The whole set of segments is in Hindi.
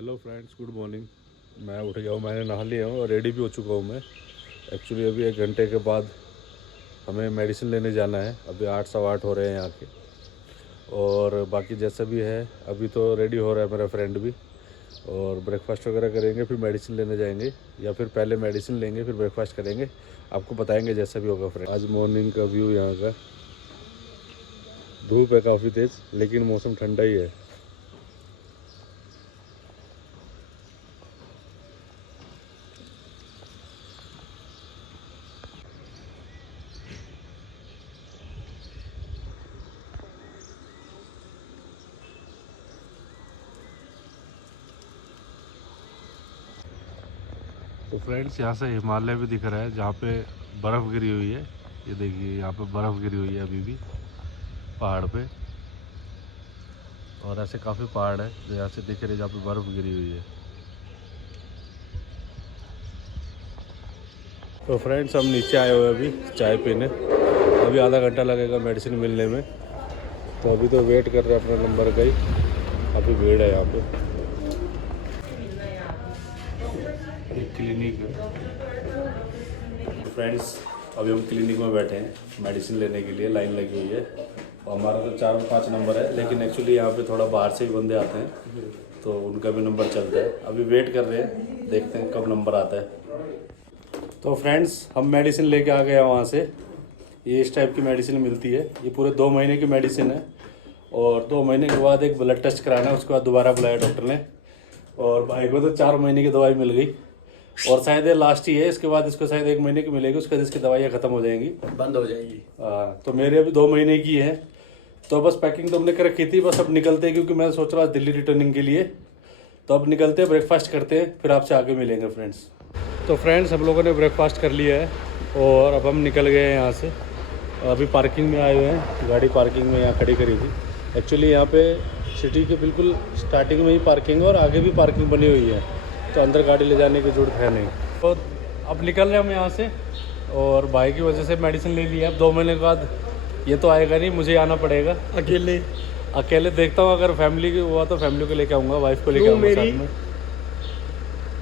Hello friends, good morning. मैं उठ गया हूँ, मैंने नहा लिया हूँ और रेडी भी हो चुका हूँ मैं। एक्चुअली अभी 1 घंटे के बाद हमें मेडिसिन लेने जाना है। अभी 8 सवा 8 हो रहे हैं यहाँ के। और बाकी जैसा भी है अभी तो रेडी हो रहा है मेरा फ्रेंड भी। और ब्रेकफास्ट वगैरह करेंगे, फिर मेडिसिन लेने जाएंगे, या फिर पहले मेडिसिन लेंगे फिर ब्रेकफास्ट करेंगे। आपको बताएंगे जैसा भी होगा फ्रेंड। आज मॉर्निंग का व्यू यहाँ का, धूप है काफ़ी तेज़ लेकिन मौसम ठंडा ही है। तो फ्रेंड्स, यहाँ से हिमालय भी दिख रहा है जहाँ पे बर्फ़ गिरी हुई है। ये देखिए, यहाँ पे बर्फ़ गिरी हुई है अभी भी पहाड़ पे। और ऐसे काफ़ी पहाड़ है जो यहाँ से दिख रहे हैं जहाँ पे बर्फ़ गिरी हुई है। तो फ्रेंड्स, हम नीचे आए हुए हैं अभी चाय पीने। अभी आधा घंटा लगेगा मेडिसिन मिलने में, तो अभी तो वेट कर रहे हैं अपने नंबर का ही। काफ़ी भीड़ है यहाँ पे। क्लिनिक है। तो फ्रेंड्स, अभी हम क्लिनिक में बैठे हैं मेडिसिन लेने के लिए। लाइन लगी हुई है और हमारा तो 4 और 5 नंबर है, लेकिन एक्चुअली यहाँ पे थोड़ा बाहर से भी बंदे आते हैं तो उनका भी नंबर चलता है। अभी वेट कर रहे हैं, देखते हैं कब नंबर आता है। तो फ्रेंड्स, हम मेडिसिन लेके आ गए हैं वहाँ से। ये इस टाइप की मेडिसिन मिलती है। ये पूरे 2 महीने की मेडिसिन है और 2 महीने के बाद एक ब्लड टेस्ट कराना है। उसके बाद दोबारा बुलाया डॉक्टर ने। और भाई को तो 4 महीने की दवाई मिल गई और शायद ये लास्ट ही है। इसके बाद इसको शायद 1 महीने की मिलेगी, उसके बाद इसकी दवाइयाँ ख़त्म हो जाएंगी, बंद हो जाएंगी। तो मेरे अभी 2 महीने की है। तो बस पैकिंग तो हमने कर रखी थी, बस अब निकलते हैं क्योंकि मैं सोच रहा था दिल्ली रिटर्निंग के लिए। तो अब निकलते हैं, ब्रेकफास्ट करते हैं, फिर आपसे आगे मिलेंगे फ्रेंड्स। तो फ्रेंड्स, हम लोगों ने ब्रेकफास्ट कर लिया है और अब हम निकल गए हैं यहाँ से। अभी पार्किंग में आए हुए हैं, गाड़ी पार्किंग में यहाँ खड़ी करी थी। एक्चुअली यहाँ पे सिटी के बिल्कुल स्टार्टिंग में ही पार्किंग है और आगे भी पार्किंग बनी हुई है, तो अंदर गाड़ी ले जाने की ज़रूरत है नहीं। तो अब निकल रहे हैं हम यहाँ से और भाई की वजह से मेडिसिन ले लिया। अब 2 महीने के बाद ये तो आएगा नहीं, मुझे आना पड़ेगा अकेले। देखता हूँ, अगर फैमिली हुआ तो फैमिली को लेके आऊँगा, वाइफ को लेके आऊँगा साथ में।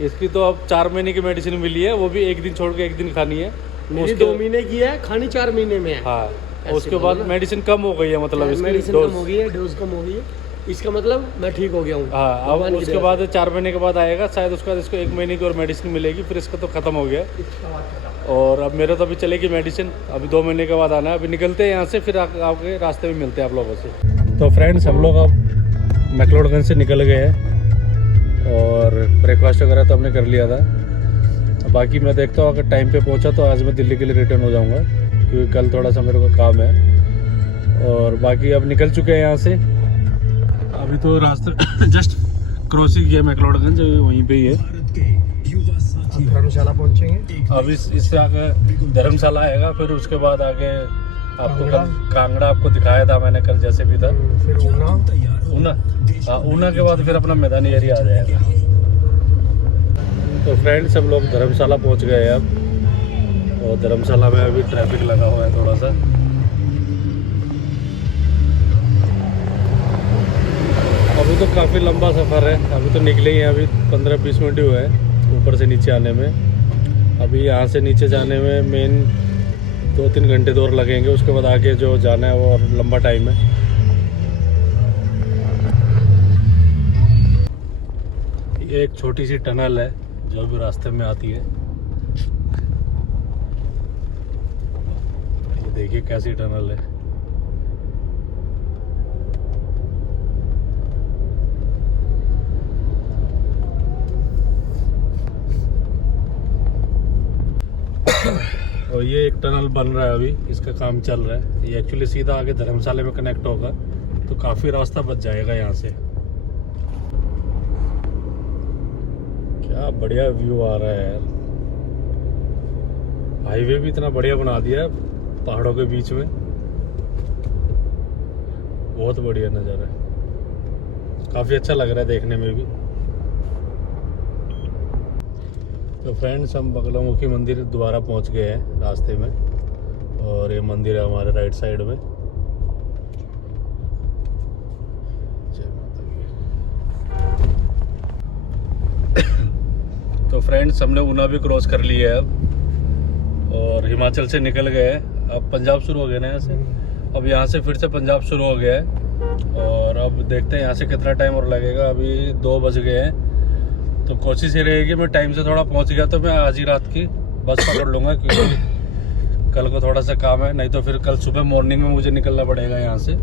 इसकी तो अब 4 महीने की मेडिसिन मिली है, वो भी एक दिन छोड़ के एक दिन खानी है। मेरी 2 महीने की है, खानी 4 महीने में है। हाँ, उसके बाद मेडिसिन कम हो गई है, मतलब इसकी मेडिसिन कम हो गई है, डोज कम हो गई है। इसका मतलब मैं ठीक हो गया हूँ। हाँ, अब उसके बाद 4 महीने के बाद आएगा शायद। उसके बाद इसको 1 महीने की और मेडिसिन मिलेगी, फिर इसका तो ख़त्म हो गया। और अब मेरा तो अभी चलेगी मेडिसिन, अभी 2 महीने के बाद आना है। अभी निकलते हैं यहाँ से, फिर आपके रास्ते में मिलते हैं आप लोगों से। तो फ्रेंड्स, हम लोग अब मैक्लोडगंज से निकल गए हैं और ब्रेकफास्ट वगैरह तो हमने कर लिया था। बाकी मैं देखता हूँ अगर टाइम पे पहुँचा तो आज मैं दिल्ली के लिए रिटर्न हो जाऊँगा, क्योंकि कल थोड़ा सा मेरे को काम है। और बाकी अब निकल चुके हैं यहाँ से। अभी तो रास्ते जस्ट क्रॉसिंग किया मैक्लोडगंज, वहीं पे ही है। धर्मशाला पहुँचेंगे। अब इससे आगे धर्मशाला आएगा, फिर उसके बाद आगे आपको कांगड़ा आपको दिखाया था मैंने कल, जैसे भी था। फिर ऊना। हाँ, ऊना के बाद फिर अपना मैदानी एरिया आ जाएगा। तो फ्रेंड्स, सब लोग धर्मशाला पहुंच गए हैं अब। और धर्मशाला में अभी ट्रैफिक लगा हुआ है थोड़ा सा। अभी तो काफ़ी लंबा सफ़र है, अभी तो निकले ही हैं, अभी 15-20 मिनट ही हुए हैं ऊपर से नीचे आने में। अभी यहाँ से नीचे जाने में मेन 2-3 घंटे तो और लगेंगे। उसके बाद आगे जो जाना है वो और लंबा टाइम है। ये एक छोटी सी टनल है जो भी रास्ते में आती है। ये देखिए कैसी टनल है। और ये एक टनल बन रहा है अभी, इसका काम चल रहा है। ये एक्चुअली सीधा आगे धर्मशाला में कनेक्ट होगा, तो काफ़ी रास्ता बच जाएगा यहाँ से। क्या बढ़िया व्यू आ रहा है यार। हाईवे भी इतना बढ़िया बना दिया है पहाड़ों के बीच में, बहुत बढ़िया नज़ारा है। काफ़ी अच्छा लग रहा है देखने में भी। तो फ्रेंड्स, हम बगलामुखी मंदिर दोबारा पहुंच गए हैं रास्ते में, और ये मंदिर है हमारे राइट साइड में। जय माता की। तो फ्रेंड्स हमने ऊना भी क्रॉस कर लिया है अब, और हिमाचल से निकल गए हैं। अब पंजाब शुरू हो गया ना यहाँ से। अब यहाँ से फिर से पंजाब शुरू हो गया है, और अब देखते हैं यहाँ से कितना टाइम और लगेगा। अभी 2 बज गए हैं, तो कोशिश ये रहेगी मैं टाइम से थोड़ा पहुँच गया तो मैं आज ही रात की बस पकड़ लूँगा, क्योंकि कल को थोड़ा सा काम है, नहीं तो फिर कल सुबह मॉर्निंग में मुझे निकलना पड़ेगा यहाँ से।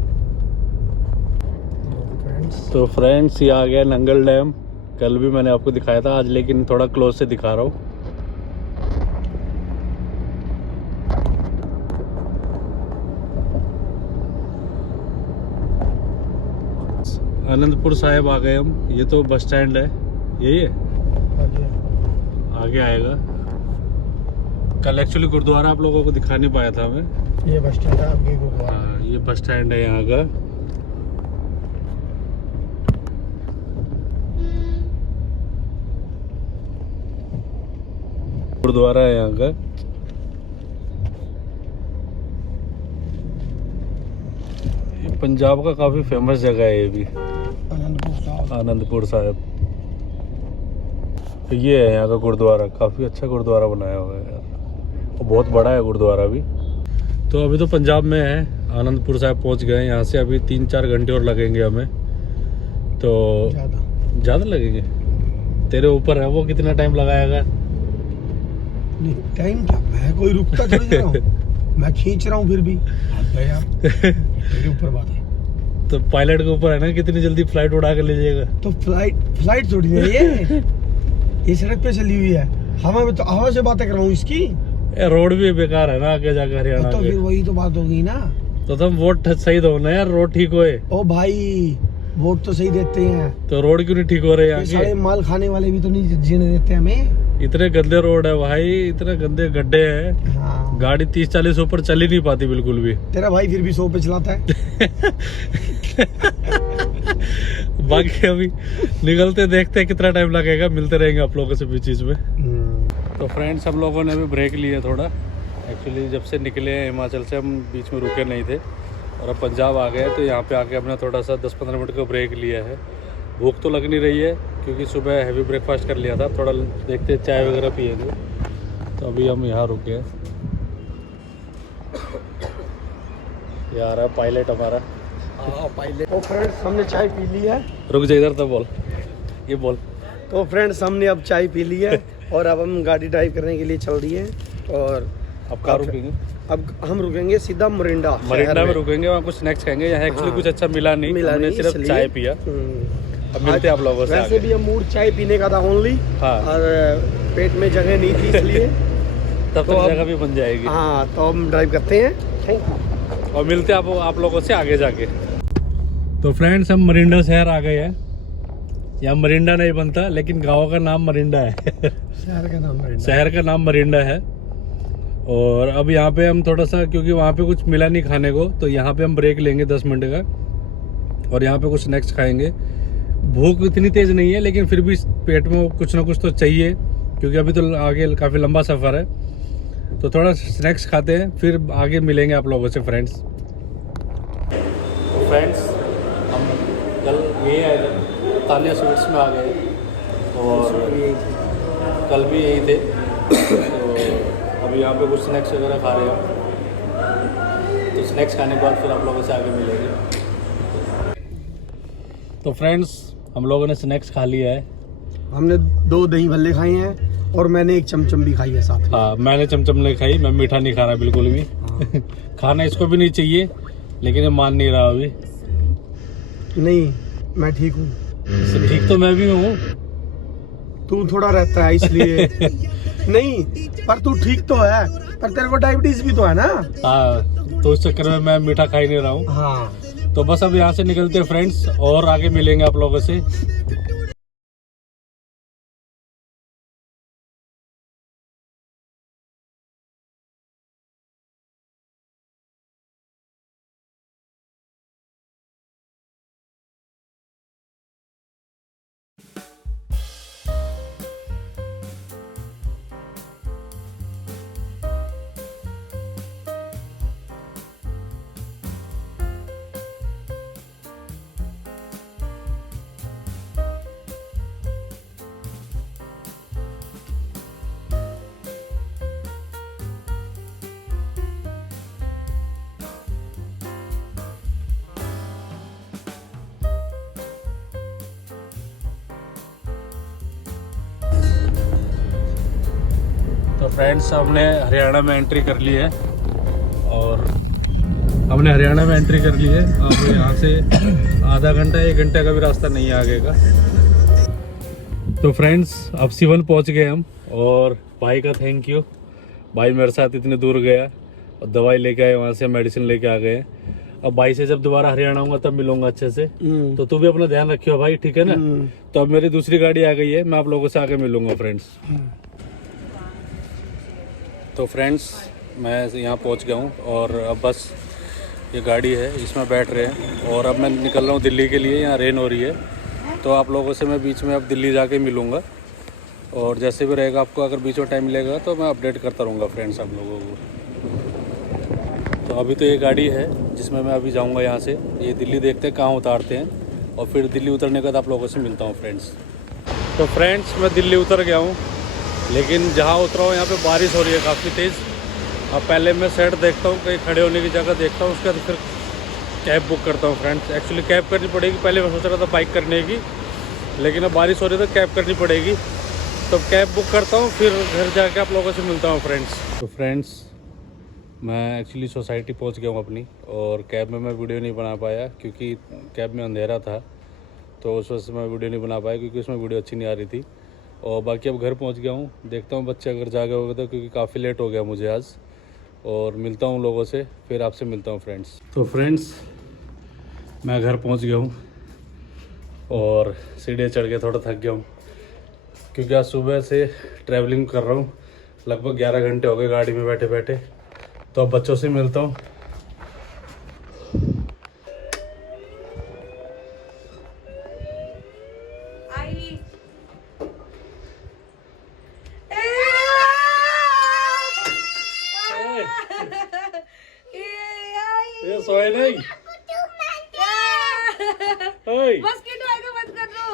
तो फ्रेंड्स ये आ गया नंगल डैम। कल भी मैंने आपको दिखाया था, आज लेकिन थोड़ा क्लोज से दिखा रहा हूँ। आनंदपुर साहिब आ गए हम। ये तो बस स्टैंड है, यही है, आगे आएगा। कल एक्चुअली गुरुद्वारा आप लोगों को दिखा नहीं पाया था मैं। ये बस स्टैंड है आपके गुरुद्वारा। हाँ, ये बस स्टैंड है यहाँ का। गुरुद्वारा है यहाँ का। ये पंजाब का काफी फेमस जगह है ये भी, आनंदपुर साहिब। ये है यहाँ का गुरुद्वारा, काफी अच्छा गुरुद्वारा बनाया हुआ है यार, और बहुत बड़ा है गुरुद्वारा भी। तो अभी तो पंजाब में है, आनंदपुर साहिब पहुँच गए हैं। यहाँ से अभी 3-4 घंटे और लगेंगे हमें, तो ज़्यादा लगेंगे। तेरे ऊपर है वो कितना टाइम लगाएगा। टाइम क्या, मैं कोई रुकता थोड़ी जा रहा हूँ, मैं खींच रहा हूँ फिर भी। यार मेरे ऊपर बात है। तो पायलट के ऊपर है ना, कितनी जल्दी फ्लाइट उड़ा कर ले जाएगा। तो फ्लाइट थोड़ी है ये सड़क पे चली हुई है। हवा से बातें कर रहा हूँ इसकी। रोड भी बेकार है ना आगे जाकर हरियाणा तो के। फिर वही तो बात होगी ना। तो तुम वोट सही दो ना यार, रोड ठीक होए। ओ भाई वोट तो सही देते हैं, तो रोड क्यों नहीं ठीक हो रहे यहाँ सारे के। माल खाने वाले भी तो नहीं जीने देते हमें। इतने गंदे रोड है भाई, इतने गंदे गड्ढे हैं। हाँ। गाड़ी 30-40 ऊपर चल ही नहीं पाती बिल्कुल भी। तेरा भाई फिर भी 100 पे चलाता है। बाकी अभी निकलते देखते हैं कितना टाइम लगेगा, मिलते रहेंगे आप लोगों से बीच में। तो फ्रेंड्स हम लोगों ने अभी ब्रेक लिया थोड़ा। एक्चुअली जब से निकले हैं हिमाचल से, हम बीच में रुके नहीं थे, और अब पंजाब आ गए, तो यहाँ पे आके हमने थोड़ा सा 10-15 मिनट का ब्रेक लिया है। भूख तो लग नहीं रही है क्योंकि सुबह हैवी ब्रेकफास्ट कर लिया था। थोड़ा देखते हैं चाय वगैरह पिएंगे। तो अभी हम यहाँ रुके हैं। ये आ रहा है पायलट हमारा। पायलट। तो फ्रेंड्स हमने चाय पी ली है। रुक जा इधर, तो बोल, ये बोल। तो फ्रेंड्स हमने अब चाय पी ली है और अब हम गाड़ी ड्राइव करने के लिए चल रही है। और अब कहाँ रुकेंगे? अब हम रुकेंगे सीधा मोरिंडा में रुकेंगे, वहाँ कुछ स्नैक्स खाएंगे। यहाँ एक्चुअली कुछ अच्छा मिला नहीं, हमने सिर्फ चाय पिया। अब मिलते हैं आप लोगों से। वैसे भी हम मूड चाय पीने का था ओनली। हाँ। और पेट में जगह नहीं थी इसलिए। तब तक जगह भी बन जाएगी। हाँ, तो हम ड्राइव करते हैं। Thank you. और मिलते हैं आप लोगों से आगे जाके। तो फ्रेंड्स हम मरिंडा शहर आ गए हैं। यहाँ मरिंडा नहीं बनता, लेकिन गाँव का नाम मरिंडा है। शहर का नाम मरिंडा है। और अब यहाँ पे हम थोड़ा सा, क्योंकि वहाँ पे कुछ मिला नहीं खाने को, तो यहाँ पे हम ब्रेक लेंगे 10 मिनट का, और यहाँ पे कुछ स्नैक्स खाएंगे। भूख इतनी तेज नहीं है, लेकिन फिर भी पेट में कुछ ना कुछ तो चाहिए, क्योंकि अभी तो आगे काफ़ी लंबा सफ़र है। तो थोड़ा स्नैक्स खाते हैं, फिर आगे मिलेंगे आप लोगों से फ्रेंड्स। तो फ्रेंड्स हम कल यही आए थे, तानिया स्वीट्स में आ गए, और कल भी यही थे। तो अभी यहाँ पे कुछ स्नैक्स वगैरह खा रहे हैं। तो स्नैक्स खाने के बाद फिर आप लोगों से आगे मिलेंगे। तो फ्रेंड्स हम लोगों ने स्नैक्स खा लिया है। हमने 2 दही भल्ले खाए हैं और मैंने 1 चमचम भी खाई है साथ में। हाँ, मैंने चमचम नहीं खाई, मैं मीठा नहीं खा रहा बिल्कुल भी। हाँ। खाना इसको भी नहीं चाहिए, लेकिन ये मान नहीं रहा अभी। नहीं, मैं ठीक हूँ। ठीक तो मैं भी हूँ। तू थोड़ा रहता है इसलिए। नहीं, पर तू ठीक तो है, पर तेरे को डायबिटीज भी तो है ना। हाँ, तो इस चक्कर में मैं मीठा खा ही नहीं रहा हूँ। हाँ। तो बस अब यहाँ से निकलते हैं फ्रेंड्स, और आगे मिलेंगे आप लोगों से। तो फ्रेंड्स हमने हरियाणा में एंट्री कर ली है और हमने हरियाणा में एंट्री कर ली है। अब यहाँ से आधा घंटा 1 घंटे का भी रास्ता नहीं है आगे का। तो फ्रेंड्स अब सिवन पहुँच गए हम और भाई का थैंक यू, भाई मेरे साथ इतने दूर गया और दवाई लेके आए, वहाँ से मेडिसिन लेके आ गए। अब भाई से जब दोबारा हरियाणा आऊंगा तब मिलूंगा अच्छे से। तो तू भी अपना ध्यान रखियो भाई, ठीक है ना। तो अब मेरी दूसरी गाड़ी आ गई है, मैं आप लोगों से आके मिलूंगा फ्रेंड्स। तो फ्रेंड्स मैं यहाँ पहुँच गया हूँ और अब बस ये गाड़ी है, इसमें बैठ रहे हैं और अब मैं निकल रहा हूँ दिल्ली के लिए। यहाँ रेन हो रही है तो आप लोगों से मैं बीच में अब दिल्ली जाके मिलूँगा और जैसे भी रहेगा आपको अगर बीच में टाइम मिलेगा तो मैं अपडेट करता रहूँगा फ्रेंड्स आप लोगों को। तो अभी तो ये गाड़ी है जिसमें मैं अभी जाऊंगा यहाँ से, ये दिल्ली देखते हैं कहाँ उतारते हैं और फिर दिल्ली उतरने के बाद आप लोगों से मिलता हूँ फ्रेंड्स। तो फ्रेंड्स मैं दिल्ली उतर गया हूँ, लेकिन जहाँ उतरा हूँ यहाँ पे बारिश हो रही है काफ़ी तेज़। अब पहले मैं सेट देखता हूँ, कहीं खड़े होने की जगह देखता हूँ, उसके बाद फिर कैब बुक करता हूँ फ्रेंड्स। एक्चुअली कैब करनी पड़ेगी, पहले मैं सोच रहा था बाइक करने की, लेकिन अब बारिश हो रही है तो कैब करनी पड़ेगी। तो कैब बुक करता हूँ, फिर घर जाके आप लोगों से मिलता हूँ फ्रेंड्स। तो फ्रेंड्स मैं एक्चुअली सोसाइटी पहुंच गया हूं अपनी और कैब में मैं वीडियो नहीं बना पाया क्योंकि कैब में अंधेरा था, तो उस वजह से मैं वीडियो नहीं बना पाया क्योंकि उसमें वीडियो अच्छी नहीं आ रही थी। और बाकी अब घर पहुंच गया हूं, देखता हूं बच्चे अगर जागे होंगे तो, क्योंकि काफ़ी लेट हो गया मुझे आज। और मिलता हूं लोगों से, फिर आपसे मिलता हूँ फ्रेंड्स। तो फ्रेंड्स मैं घर पहुँच गया हूँ और सीढ़ियाँ चढ़ के थोड़ा थक गया हूँ क्योंकि आज सुबह से ट्रैवलिंग कर रहा हूँ, लगभग 11 घंटे हो गए गाड़ी में बैठे बैठे। तो अब बच्चों से मिलता हूँ। ये सोए नहीं? मस्कीटो आएगा, मत कर दो।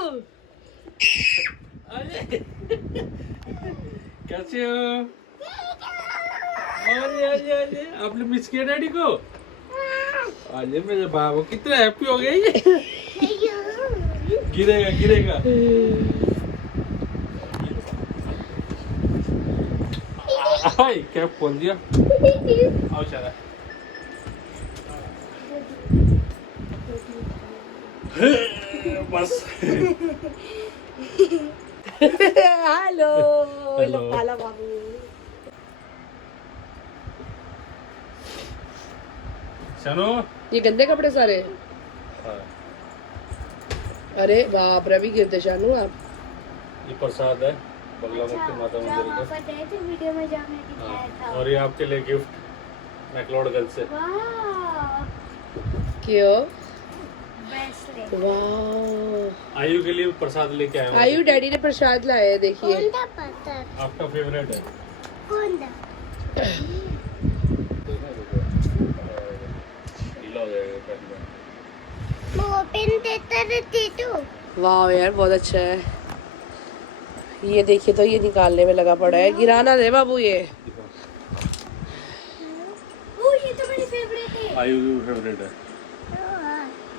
कैसे हो? अरे आपने मिस किया डैडी को? अरे मेरे बाबू कितना हैप्पी हो गया ये। गिरेगा गिरेगा। हाय कैप खोल दिया। आओ चला। बस। हेलो हेलो बाबू। चलो ये गंदे कपड़े सारे। हाँ। अरे बाप रे, अभी गिरते शानू आप। ये प्रसाद है बगलामुखी माता मंदिर का। वीडियो में जाने दिखाया था। और ये आपके लिए गिफ्ट मैक्लोडगंज से। क्यों? ब्रेसलेट। वाह, आयु के लिए प्रसाद लेके आया हूँ। आयु डैडी ने प्रसाद लाया है, देखिए। कौन सा पत्थर? आपका फेवरेट है कौन सा? गीला हो जाएगा पहले। वो पेन देता रहती तू। वाह यार बहुत अच्छा है। ये देखिए तो ये निकालने में लगा पड़ा है, गिराना दे बाबू ये। वो ये तो मेरी फेवरेट है। आयु की फेवरेट है,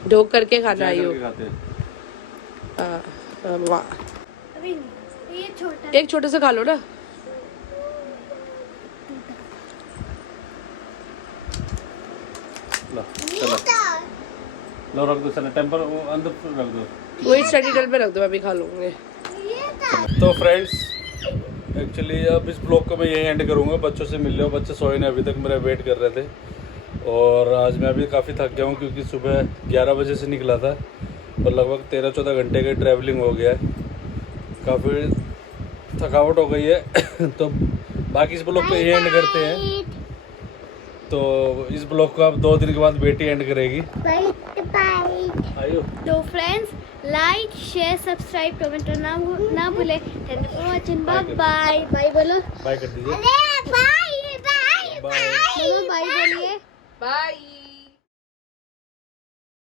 ढोक करके खाना चाय आयु। करके खाते हैं। वाह, अभी नहीं, ये छोटा। एक छोटे से खा लो ना। लो चलो लो रख दो, चलो टेम्पर अंदर रख दो। वही स्टडी टेबल पे रख दो, मैं भी खा लूंगी। तो फ्रेंड्स एक्चुअली अब इस ब्लॉग को मैं यही एंड करूँगा। बच्चों से मिल रहा हूँ, बच्चे सोए नहीं अभी तक, मेरा वेट कर रहे थे। और आज मैं अभी काफ़ी थक गया हूँ क्योंकि सुबह 11 बजे से निकला था और लगभग 13-14 घंटे की ट्रैवलिंग हो गया है, काफ़ी थकावट हो गई है। तो बाकी इस ब्लॉग को यही एंड करते हैं। तो इस ब्लॉग को अब 2 दिन के बाद बेटी एंड करेगी। बाय। आयो तो friends like share subscribe comment ना भूले। Thank you for watching. Bye bye. Bye बोलो। बाय कर दीजिए। अरे bye bye bye. Bye. Bye बोलिए। बाय।